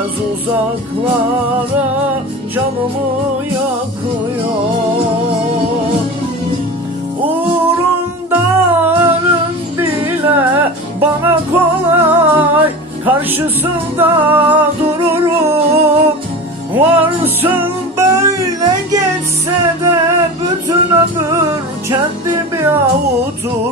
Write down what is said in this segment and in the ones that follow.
Bilinmez uzaklara Canımı yakıyor. Uğrunda ölüm bile bana kolay. Karşısında dururum. Varsın böyle geçse de bütün ömür kendimi avuturum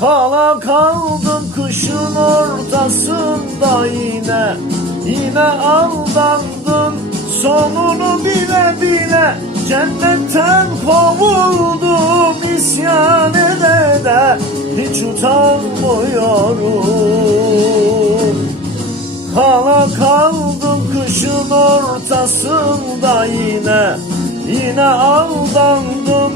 Kala kaldım kışın ortasında yine Yine aldandım. Sonunu bile bile Cennetten kovuldum isyan ede de Hiç utanmıyorum. Kala kaldım kışın ortasında yine Yine aldandım.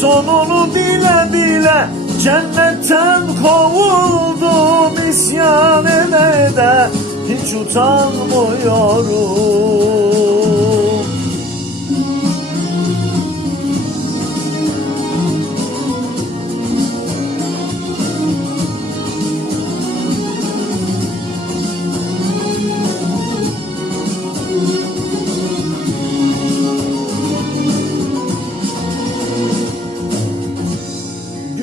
Sonunu bile bile Cennetten kovuldum isyan ede de Hiç utanmıyorum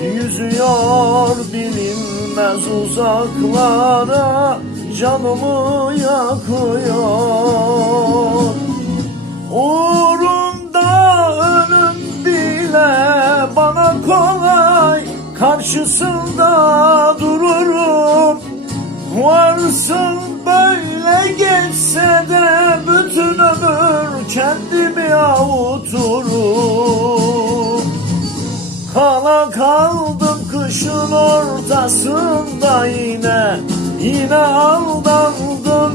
Yüzüyor bilinmez uzaklara Canımı yakıyor. Uğrunda ölüm bile bana kolay Karşısında dururum Kala kaldım kışın ortasında yine. Yine aldandım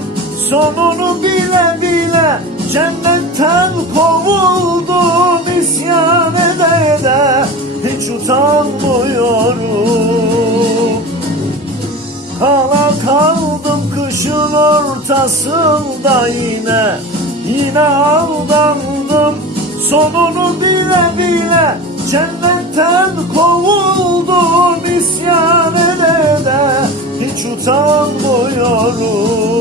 sonunu bile bile Cennetten kovuldum isyan ede de Hiç utanmıyorum. Kala kaldım kışın ortasında yine. Yine aldandım sonunu bile bile Cenneten kovuldum isyan ede de Hiç utanmıyorum.